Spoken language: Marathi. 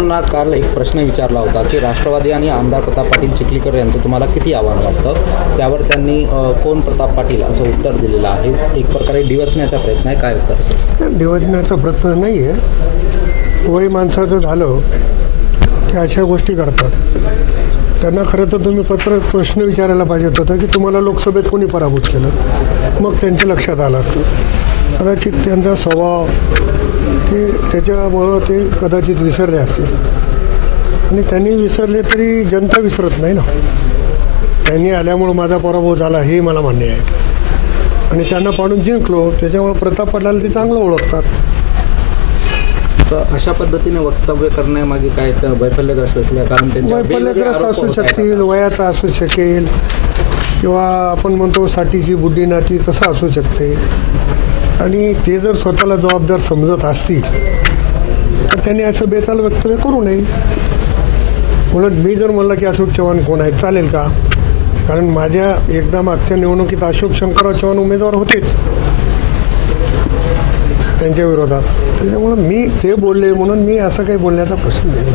ना काल एक प्रश्न विचारला होता की राष्ट्रवादी आणि आमदार प्रताप पाटील चिखलीकर यांचं तुम्हाला किती आव्हान वाटतं? त्यावर त्यांनी कोण प्रताप पाटील असं उत्तर दिलेलं आहे? एक प्रकारे डिवचण्याचा प्रयत्न आहे. काय उत्तर असेल डिवचण्याचा प्रश्न नाही आहे वय माणसाचं झालं की अशा गोष्टी करतात त्यांना खरं तर तुम्ही पत्र प्रश्न विचारायला पाहिजे होता की तुम्हाला लोकसभेत कोणी पराभूत केलं? मग त्यांच्या लक्षात आलं असतं. कदाचित त्यांचा स्वभाव ते त्याच्यामुळं ते कदाचित विसरले असतील. आणि त्यांनी विसरले तरी जनता विसरत नाही ना. त्यांनी आल्यामुळं माझा पराभव झाला हे मला मान्य आहे. आणि त्यांना पाडून जिंकलो त्याच्यामुळं प्रताप पाटलाला ते चांगलं ओळखतात. तर अशा पद्धतीने वक्तव्य करण्यामागे काय तर वैफल्यग्रस्त असल्या कारण त्यांच्या वैफल्यग्रस्त असू. शकतील वयाचा असू शकेल किंवा आपण म्हणतो साठीची बुड्डी नाती तसं असू शकते. आणि ते जर स्वतःला जबाबदार समजत असतील तर त्यांनी असं बेताल वक्तव्य करू नये. उलट मी जर म्हणलं की अशोक चव्हाण कोण आहेत चालेल का? कारण माझ्या एकदा मागच्या निवडणुकीत अशोक शंकरराव चव्हाण उमेदवार होतेच. त्यांच्या विरोधात. त्याच्यामुळं मी ते बोलले म्हणून मी असं काही बोलण्याचा प्रश्न नाही.